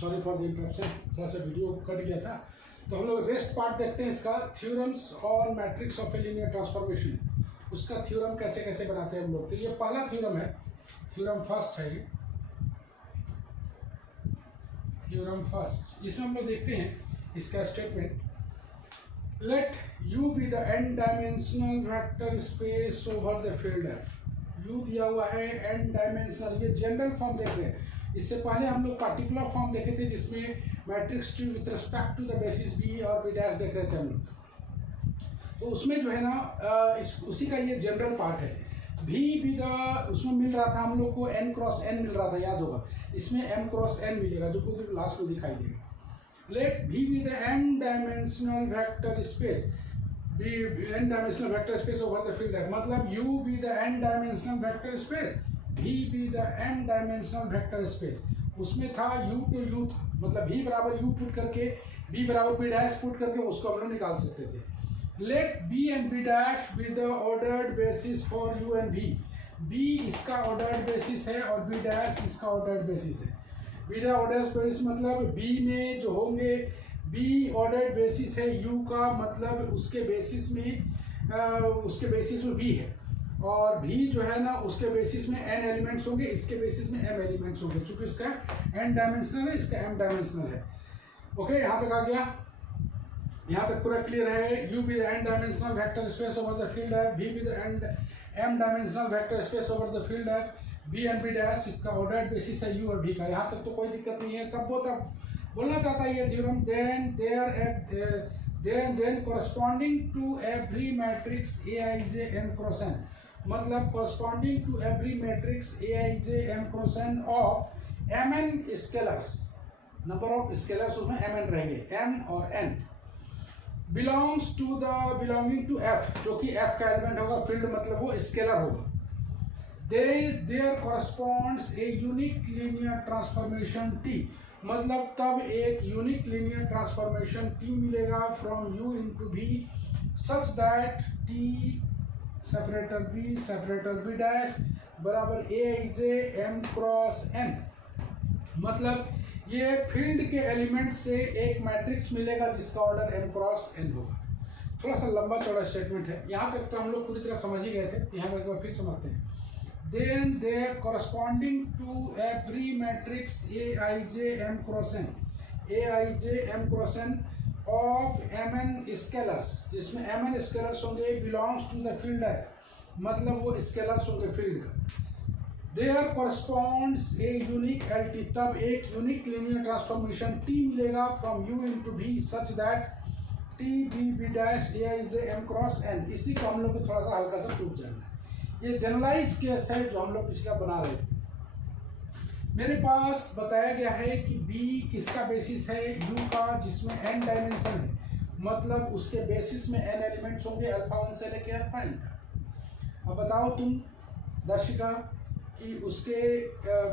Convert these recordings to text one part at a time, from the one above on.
Sorry for the interruption, थोड़ा सा video cut गया था। तो हम लोग रेस्ट पार्ट देखते हैं इसका, थ्योरम्स और matrix of a linear transformation, उसका थ्योरम कैसे कैसे बनाते हैं हम लोग। तो ये पहला थ्योरम है, थ्योरम फर्स्ट है ये, थ्योरम फर्स्ट। इसमें हम लोग देखते हैं इसका statement, let U be the n dimensional vector space over the field F. U दिया हुआ है n डायमेंशनल, ये जनरल फॉर्म देख रहे हैं। इससे पहले हम लोग पार्टिकुलर फॉर्म देखे थे जिसमें matrix T with respect to the basis B और B डैश देख रहे थे हम लोग। तो उसमें जो है ना उसी का ये जनरल पार्ट है। भी उसमें मिल रहा था हम लोग को n क्रॉस n मिल रहा था, याद होगा। इसमें m क्रॉस n मिलेगा जो पूरी लास्ट में दिखाई देगा। Let V be the n dimensional vector space, n dimensional vector space over the field है, मतलब U be the n dimensional vector space, V be the n dimensional vector space. उसमें था U टू U, मतलब V बराबर U put करके B बराबर B dash put करके उसको हम लोग निकाल सकते थे। Let B and B dash be the ordered basis for U and V। B इसका ऑर्डर्ड बेसिस है और B डैश इसका ऑर्डर्ड बेसिस है। B डैश ऑर्डर्ड बेसिस मतलब B में जो होंगे, B ऑर्डर्ड बेसिस है U का, मतलब उसके बेसिस में B है, और V जो है ना उसके बेसिस में n एलिमेंट्स होंगे, इसके बेसिस में m एलिमेंट्स होंगे। चूंकि इसका n डायमेंशनल है, इसका m डायमेंशनल है। ओके, यहाँ तक आ गया, यहाँ तक पूरा क्लियर है। U be the n dimensional vector space over the field है, V be the m dimensional vector space over the field है, B एंड B डैश इसका ऑर्डर्ड बेसिस है U और V का। यहाँ तक तो कोई दिक्कत नहीं है। तब बोलना चाहता है ये theorem, then corresponding to every matrix Aij m cross n, मतलब corresponding to every matrix Aij m cross n of mn scalars, number of scalars उसमें mn रहेंगे, m और n, बिलोंगिंग टू f, जो कि f का element होगा, field मतलब वो स्केलर होगा। There corresponds a unique linear transformation T, मतलब तब एक यूनिक लीनियर ट्रांसफॉर्मेशन T मिलेगा from U into V such that T separator B dash बराबर Aij m क्रॉस n, मतलब ये फील्ड के एलिमेंट से एक मैट्रिक्स मिलेगा जिसका ऑर्डर m क्रॉस n होगा। थोड़ा सा लंबा चौड़ा स्टेटमेंट है, यहाँ तक तो हम लोग पूरी तरह समझ ही गए थे, यहाँ एक बार फिर समझते हैं। Then they corresponding to every matrix Aij m cross n, Aij m cross n of mn scalars, जिसमें mn scalars होंगे, belongs to the field है, मतलब वो scalars होंगे फील्ड का। There corresponds a unique LT, तब एक यूनिक लीनियर ट्रांसफॉर्मेशन T मिलेगा from U into V such that T B dash Aij m cross n। इसी को हम लोग को थोड़ा सा हल्का सा टूट जाना है। ये जनरलाइज केस है जो हम लोग पिछला बना रहे थे। मेरे पास बताया गया है कि B किसका बेसिस है, U का, जिसमें n डायमेंशन है, मतलब उसके बेसिस में n एलिमेंट्स होंगे, अल्फा 1 से लेकर अल्फा n तक। अब बताओ तुम दर्शिका कि उसके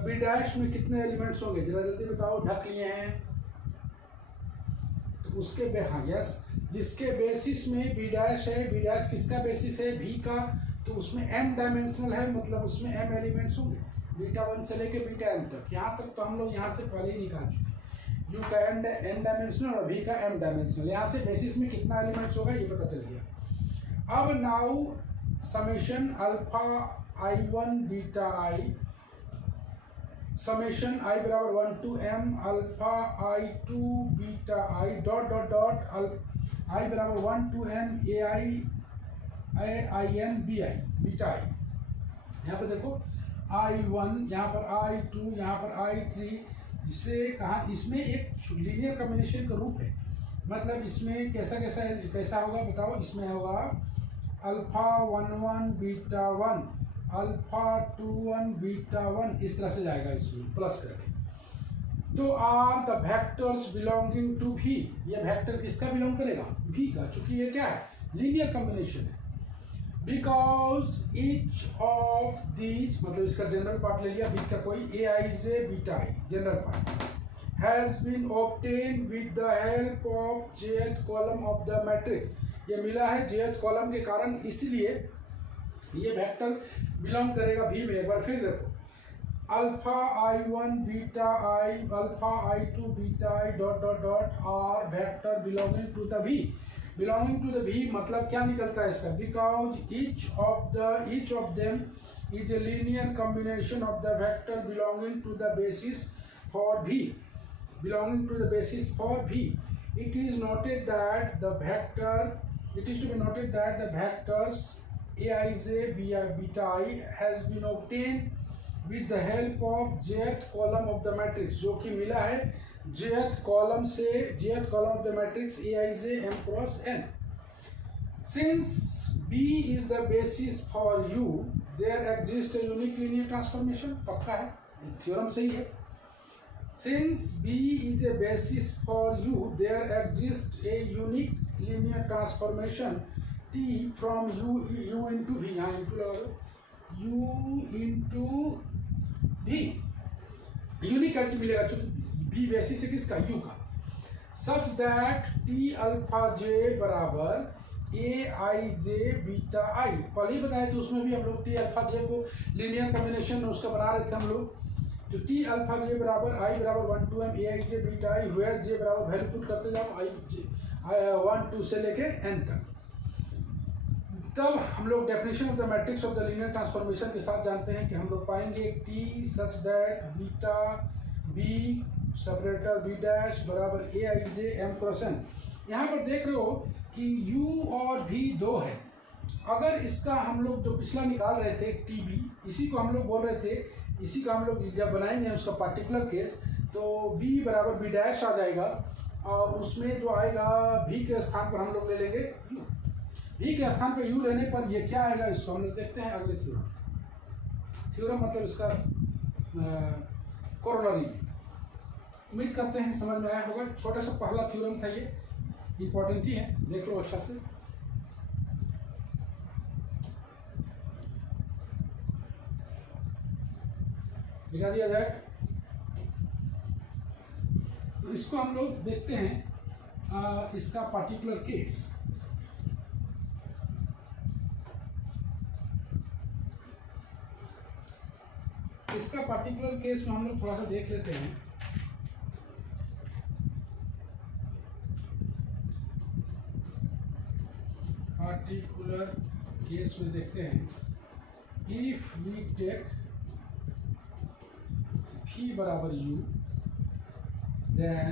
B डैश में कितने एलिमेंट्स होंगे, जरा जल्दी बताओ, ढक लिए हैं तो उसके हाँ यस, जिसके बेसिस में B डैश है, B डैश किसका बेसिस है, V का, तो उसमें m डायमेंशनल है, मतलब उसमें m एलिमेंट्स होंगे, बीटा 1 से लेके बीटा n तक। यहाँ तक तो हम लोग यहाँ से पहले ही निकाल चुके, U का n डायमेंशनल और V का m डायमेंशनल। यहाँ से बेसिस में कितना एलिमेंट्स होगा ये पता चल गया। अब now summation alpha I1 beta I, summation I बराबर 1 to m alpha I2 beta I dot dot dot I बराबर 1 to m ai bi beta I। यहाँ पर देखो I1, यहाँ पर I2, यहाँ पर I3, इससे कहा, इसमें एक लीनियर कॉम्बिनेशन का रूप है, मतलब इसमें कैसा होगा बताओ। इसमें होगा अल्फा 1 बीटा 1 अल्फा 2 बीटा 1, इस तरह से जाएगा इसमें प्लस करके। तो are the vectors belonging to V, ये वेक्टर किसका बिलोंग करेगा, V का, चूंकि ये क्या है, लीनियर कॉम्बिनेशन है। बिकॉज ईच ऑफ दीज, मतलब इसका जनरल पार्ट ले लिया, V का कोई Aij beta I general part has been obtain with the help of jth column of the matrix, ये मिला है jth कॉलम के कारण, इसलिए ये वेक्टर बिलोंग करेगा V में। एक बार फिर देखो, alpha I1 beta I alpha I2 beta I dot dot dot are vector belonging to the V. Belonging to the V मतलब क्या निकलता है इसका? Because each of them is a linear combination of the vector belonging to the basis for V. Belonging to the basis for V. It is to be noted that the vectors Aij beta I has been obtained with the help of jth column of the matrix, जो कि मिला है jth column of the matrix Aij m cross n. Since B is the basis for U, there exists a unique linear transformation. पक्का है, theorem सही है. Since B is a basis for U, there exists a unique linear transformation T from U into V. यहाँ into लगा दो, U into V. Unique मिलेगा चूंकि B basis है किसका? U का. Such that T alpha J बराबर Aij beta I. पहले ही बताया तो उसमें भी हम लोग T अल्फा J को लीनियर कॉम्बिनेशन में उसका बना रहे थे हम लोग. तो T अल्फा J बराबर I बराबर 1 to m Aij beta I, where J बराबर वैल्यू पुट करते जाओ I 1 2 से लेके n तक. तब हम लोग definition of the matrix of the linear transformation के साथ जानते हैं कि हम लोग पाएंगे T such that beta B separator B dash बराबर Aij m क्रॉस n. यहाँ पर देख रहे हो कि U और V दो है. अगर इसका हम लोग जो पिछला निकाल रहे थे TB, इसी को हम लोग बोल रहे थे, इसी का हम लोग जब बनाएंगे उसका पर्टिकुलर केस, तो B बराबर B डैश आ जाएगा और उसमें जो आएगा V के स्थान पर हम लोग ले लेंगे U. V के स्थान पर U लेने पर ये क्या आएगा, इसको हम लोग देखते हैं अगले थ्योरम मतलब इसका कोरोलरी. उम्मीद करते हैं समझ में आया होगा. छोटा सा पहला थ्योरम था, ये इंपॉर्टेंट ही है, देख लो अच्छा से. दिखा दिया जाए तो इसको हम लोग देखते हैं इसका पर्टिकुलर केस. इसका पर्टिकुलर केस में हम लोग थोड़ा सा देख लेते हैं. पर्टिकुलर केस में देखते हैं. इफ वी टेक V बराबर U, then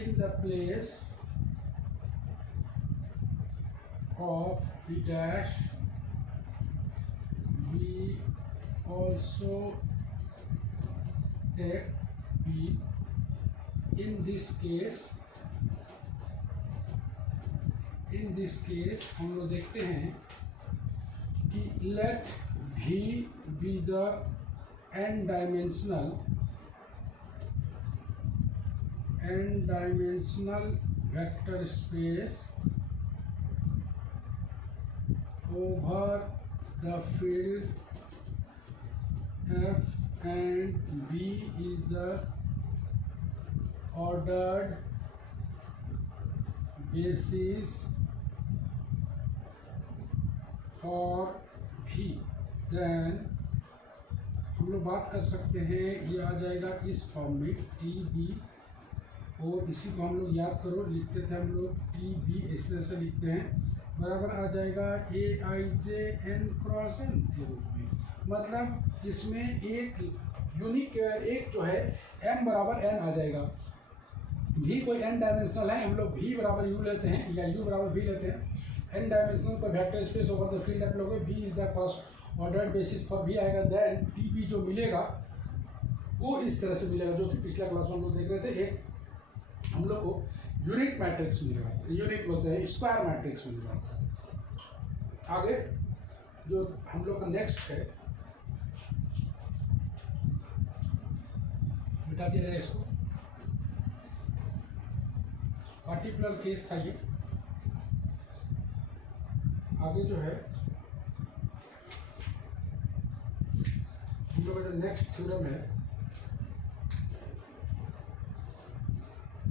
in the place of V dash we also take B. In this case हम लोग देखते हैं कि let V be the n dimensional vector space over the field F, and B is the ordered basis for V. Then हम लोग बात कर सकते हैं, ये आ जाएगा इस फॉर्म में TB, और इसी को हम लोग याद करो लिखते थे हम लोग TB, इस तरह से लिखते हैं, बराबर आ जाएगा Aij n क्रॉस n के रूप में. मतलब इसमें एक यूनिक एक जो है m बराबर n आ जाएगा. V कोई n डायमेंशनल है, हम लोग V बराबर U लेते हैं या U बराबर V लेते हैं. n डायमेंशनल कोई vector space over the field आप लोग V is the first ordered basis for V आएगा. देन TB जो मिलेगा वो इस तरह से मिलेगा, जो कि पिछला क्लास में हम लोग देख रहे थे. एक हम लोग को यूनिट मैट्रिक्स मिल रहा था, यूनिट बोलते हैं स्क्वायर मैट्रिक्स मिल रहा था. आगे जो हम लोग का नेक्स्ट है, मिटा दिया जाए इसको. पर्टिकुलर केस था ये. आगे जो है हम लोग का जो नेक्स्ट थ्योरम है,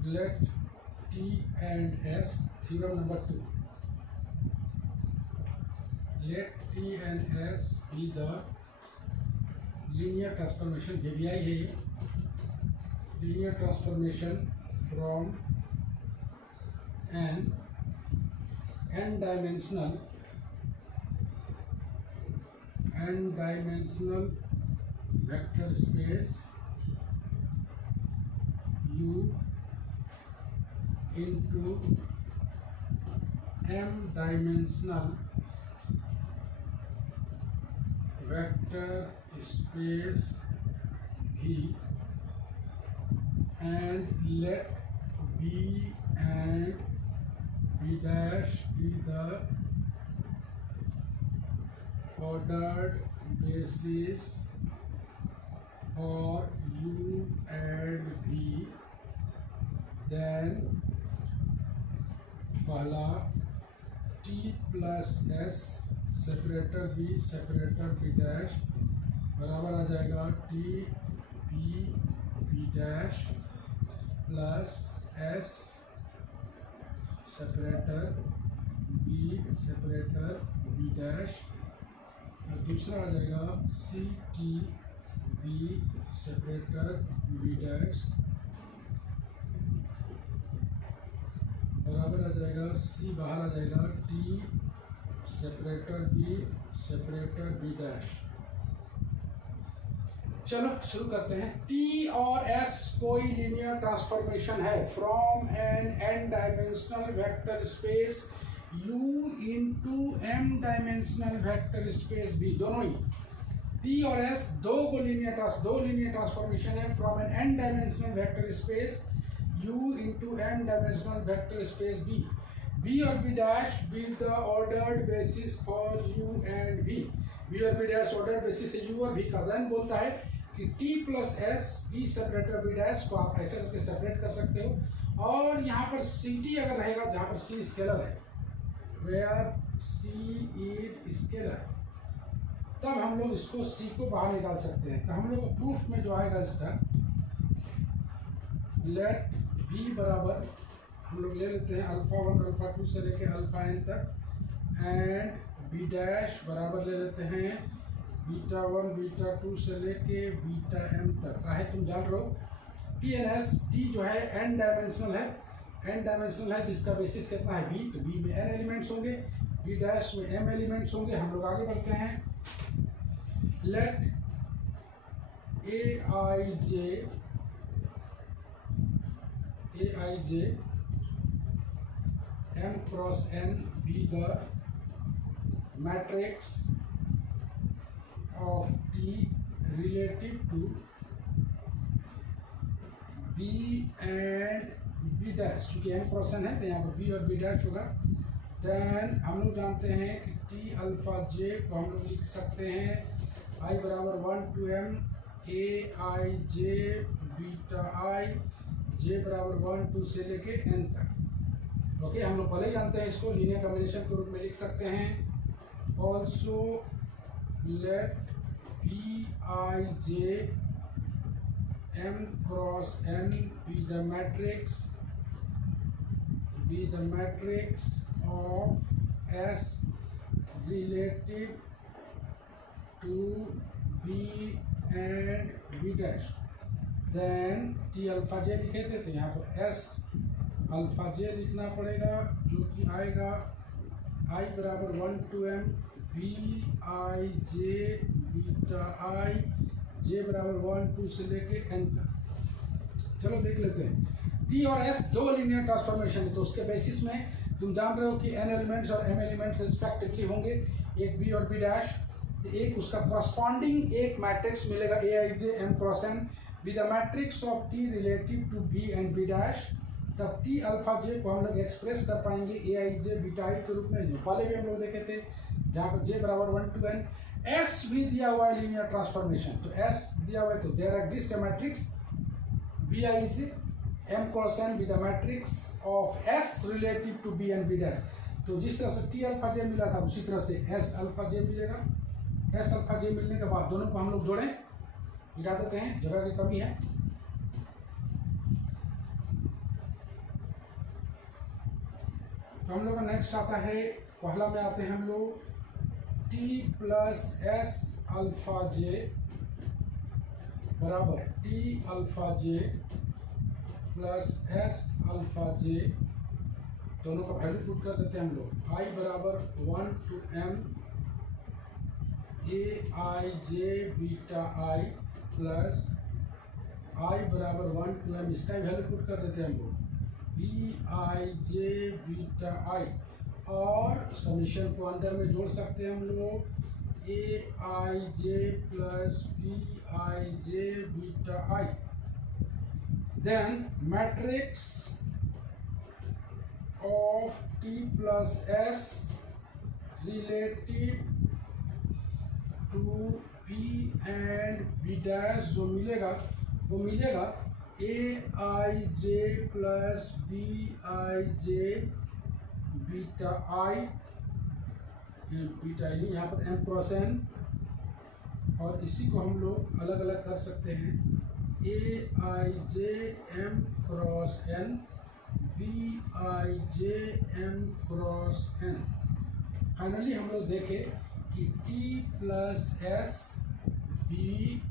let T and S, theorem number 2. let T and S be the linear transformation VBI है ये, linear transformation from an n-dimensional vector space U into m-dimensional vector space V, and let B and B dash be the ordered basis for U and V, then पहला T plus S separator B dash बराबर आ जाएगा T B dash plus S separator B dash, और दूसरा आ जाएगा C T B separator B dash बराबर आ जाएगा C, बाहर आ जाएगा T सेपरेटर B dash। चलो शुरू करते हैं। T और S कोई लीनियर ट्रांसफॉर्मेशन है from an n-dimensional vector space U into m-dimensional vector space B, दोनों ही T और S दो लीनियर ट्रांसफॉर्मेशन है from an n-dimensional vector space U into m-dimensional vector space B। B और B dash be the ordered basis for U and V। B और B dash ordered basis है U और V का। then बोलता है कि T plus S B separator B dash को आप ऐसे करके सेपरेट कर सकते हो, और यहाँ पर CT अगर रहेगा जहाँ पर C स्केलर है, where C is स्केलर, तब हम लोग इसको C को बाहर निकाल सकते हैं। तो हम लोग प्रूफ में जो आएगा इसका, लेट B बराबर हम लोग ले लेते हैं अल्फा 1 अल्फा 2 से लेके अल्फा n तक, एंड B डैश बराबर ले लेते हैं बीटा 1 बीटा 2 से लेके बीटा m तक। है तुम जान रहे हो T एन एस, T जो है n डायमेंशनल है जिसका बेसिस कितना है B, तो B में n एलिमेंट्स होंगे, B डैश में m एलिमेंट्स होंगे। हम लोग आगे बढ़ते हैं। Let Aij m cross n be the matrix of T relative to B and B dash, चूँकि m cross n है तो यहाँ पर B और B dash होगा। देन हम लोग जानते हैं कि T अल्फा j को हम लोग लिख सकते हैं I बराबर 1 to m Aij beta I j बराबर 1 2 से लेके n तक। ओके, हम लोग पहले ही जानते हैं इसको लीनियर कॉम्बिनेशन के रूप में लिख सकते हैं। Also let Bij m cross n be the matrix of S relative to B and B dash। Then T alpha j लिखे थे तो यहाँ पर S अल्फा j लिखना पड़ेगा, जो कि आएगा I बराबर 1 to m Bij beta I j बराबर 1 2 से लेके n तक। चलो देख लेते हैं। T और S दो लीनियर ट्रांसफॉर्मेशन है, तो उसके बेसिस में तुम जान रहे हो कि n एलिमेंट्स और m एलिमेंट्स रिस्पेक्टिवली होंगे, एक B और B डैश, एक उसका करस्पॉन्डिंग एक मैट्रिक्स मिलेगा Aij m cross n with the matrix of T relative to B and B dash। तब T अल्फा j को हम लोग एक्सप्रेस कर पाएंगे Aij बीटा I के रूप में, जो पहले भी हम लोग देखे थे, जहाँ पर j बराबर 1 to n। S भी दिया हुआ है लीनियर ट्रांसफॉर्मेशन, तो S दिया हुआ है तो there exist a matrix Bij m cross n with the matrix of S relative to B and B dash। तो जिस तरह से T अल्फा j मिला था उसी तरह से S अल्फा j मिलेगा। S अल्फा j मिलने के बाद दोनों को हम लोग जोड़ें, मिटा देते हैं, जगह की कमी है। तो हम लोग का नेक्स्ट आता है, पहला में आते हैं हम लोग T plus S alpha j बराबर टी अल्फा जे प्लस एस अल्फा जे, दोनों का वैल्यू पुट कर देते हैं हम लोग। आई बराबर 1 to m A I J beta I plus I बराबर 1 to m, इसका वैल्यू पुट कर देते हैं हम लोग बी आई जे बीटा आई, और समीशन को अंदर में जोड़ सकते हैं हम लोग A I J plus B I J beta I. Then matrix of T plus S relative to P and B dash जो मिलेगा वो मिलेगा A I J plus B I J beta I, beta I नहीं यहाँ पर M cross N, और इसी को हम लोग अलग अलग कर सकते हैं A I J M cross N B I J M cross N. Finally हम लोग देखें कि T plus S B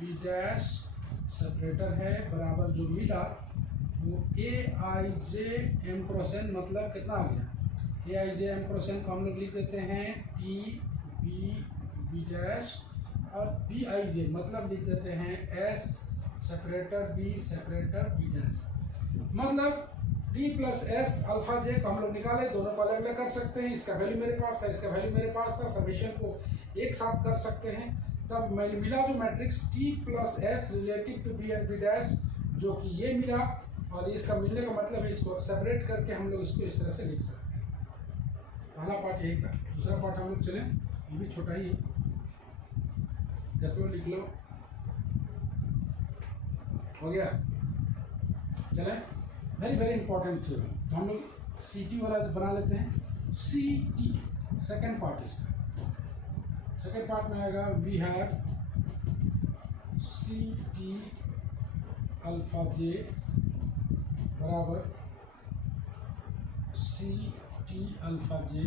B dash separator है बराबर जो मिला वो A I J M cross N, मतलब कितना आ गया A I J M cross N को हम लोग लिख देते हैं टी बी बी डैश, और बी आई जे मतलब लिख देते हैं एस सेपरेटर बी डैश। मतलब टी प्लस एस अल्फा जे को हम लोग निकाले, दोनों को अलग अलग कर सकते हैं। इसका वैल्यू मेरे पास था, इसका वैल्यू मेरे पास था, समेशन को एक साथ कर सकते हैं। तब मिला जो matrix T plus S relative to B and B dash, जो कि ये मिला, और इसका मिलने का मतलब है इसको सेपरेट करके हम लोग इसको इस तरह से लिख सकते हैं। पहला पार्ट यही था। दूसरा पार्ट हम लोग चलें, ये भी छोटा ही है, देखो लिख लो, हो गया। चलें, वेरी वेरी इंपॉर्टेंट थ्योरम। तो हम लोग सी टी वाला बना लेते हैं। सी टी सेकेंड पार्ट इसका, सेकेंड पार्ट में आएगा we have C T alpha J बराबर C T alpha J,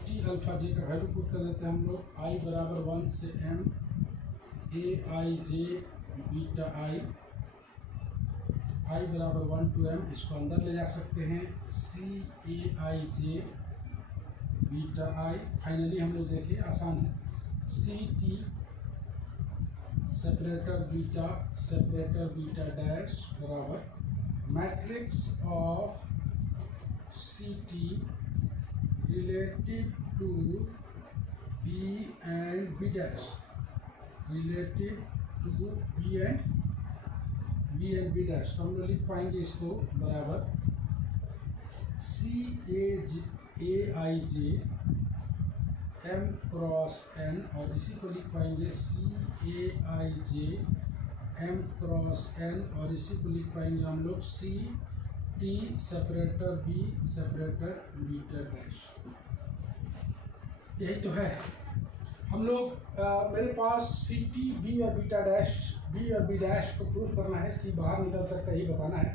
T alpha J का वैल्यू पुट कर देते हैं हम लोग आई बराबर 1 से m A I J beta आई, आई बराबर 1 to m, इसको अंदर ले जा सकते हैं सी A I J beta I. Finally हम लोग देखें, आसान है, C T separator beta dash बराबर matrix of C T relative to B and B dash, relative to B and B dash. तो हम लोग लिख पाएंगे इसको बराबर C A I J M cross N, और इसी को लिख पाएंगे C A I J M cross N, और इसी को लिख पाएंगे हम लोग C T separator beta dash. यही तो है। हम लोग मेरे पास सी टी बी और बीटा डैश, बी और बी डैश को प्रूफ करना है, सी बाहर निकल सकता है ये बताना है।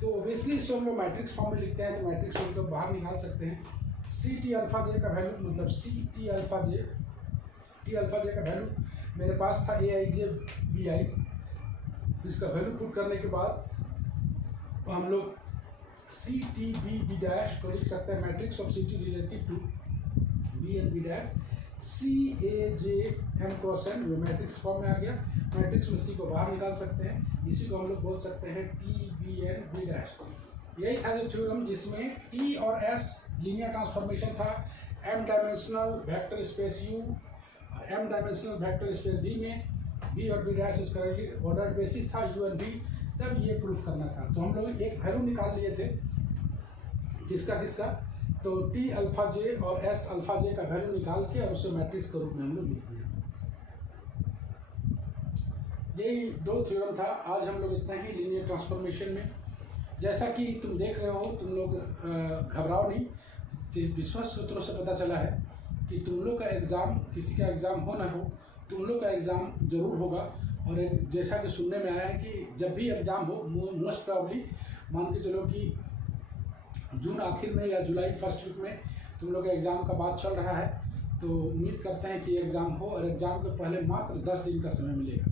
तो ओबियसली इसको हम लोग मैट्रिक्स फॉर्म में लिखते हैं, तो मैट्रिक्स हम लोग बाहर निकाल सकते हैं। सी टी अल्फा जे का वैल्यू, मतलब सी टी अल्फा जे का वैल्यू मेरे पास था ए आई जे बी आई, तो इसका वैल्यू पुट करने के बाद हम लोग C T B B dash को लिख सकते हैं matrix of C T relative to B and B dash, C A J M cross N, वो मैट्रिक्स फॉर्म में आ गया। मैट्रिक्स में सी को बाहर निकाल सकते हैं, इसी को हम लोग बोल सकते हैं T B and B dash. यही था जो थ्योरम जिसमें टी और एस लीनियर ट्रांसफॉर्मेशन था, M dimensional vector space U, M dimensional vector space V में बी और बी डैश उसका ऑर्डर बेसिस था यू एंड बी, तब ये प्रूफ करना था। तो हम लोग एक वैल्यू निकाल लिए थे, किसका तो टी अल्फा जे और एस अल्फा जे का वैल्यू निकाल के और उसे मैट्रिक्स के रूप में हम लोग लिख दिया। यही दो थ्योरम था। आज हम लोग इतना ही लीनियर ट्रांसफॉर्मेशन में। जैसा कि तुम देख रहे हो, तुम लोग घबराओ नहीं, विश्वस्त सूत्रों से पता चला है कि तुम लोग का एग्ज़ाम, किसी का एग्ज़ाम हो ना हो, तुम लोग का एग्ज़ाम ज़रूर होगा। और जैसा कि सुनने में आया है कि जब भी एग्ज़ाम हो, मोस्ट प्रॉब्ली मान के चलो कि जून आखिर में या जुलाई फर्स्ट वीक में तुम लोग का एग्ज़ाम का बात चल रहा है, तो उम्मीद करते हैं कि एग्ज़ाम हो, और एग्ज़ाम के पहले मात्र 10 दिन का समय मिलेगा।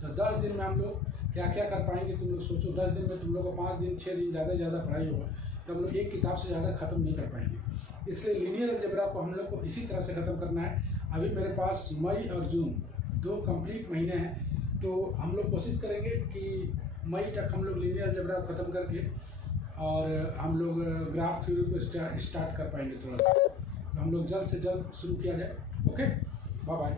तो 10 दिन में हम लोग क्या क्या कर पाएंगे, तुम लोग सोचो। 10 दिन में तुम लोग को 5 दिन 6 दिन ज़्यादा से ज़्यादा पढ़ाई होगा, तो हम लोग एक किताब से ज़्यादा ख़त्म नहीं कर पाएंगे। इसलिए लीनियर अलजेब्रा को हम लोग को इसी तरह से ख़त्म करना है। अभी मेरे पास मई और जून 2 कंप्लीट महीने हैं, तो हम लोग कोशिश करेंगे कि मई तक हम लोग लीनियर अलजेब्रा को ख़त्म करके और हम लोग ग्राफ थ्योरी को स्टार्ट कर पाएंगे थोड़ा सा। तो हम लोग जल्द से जल्द शुरू किया जाए। Okay, bye bye.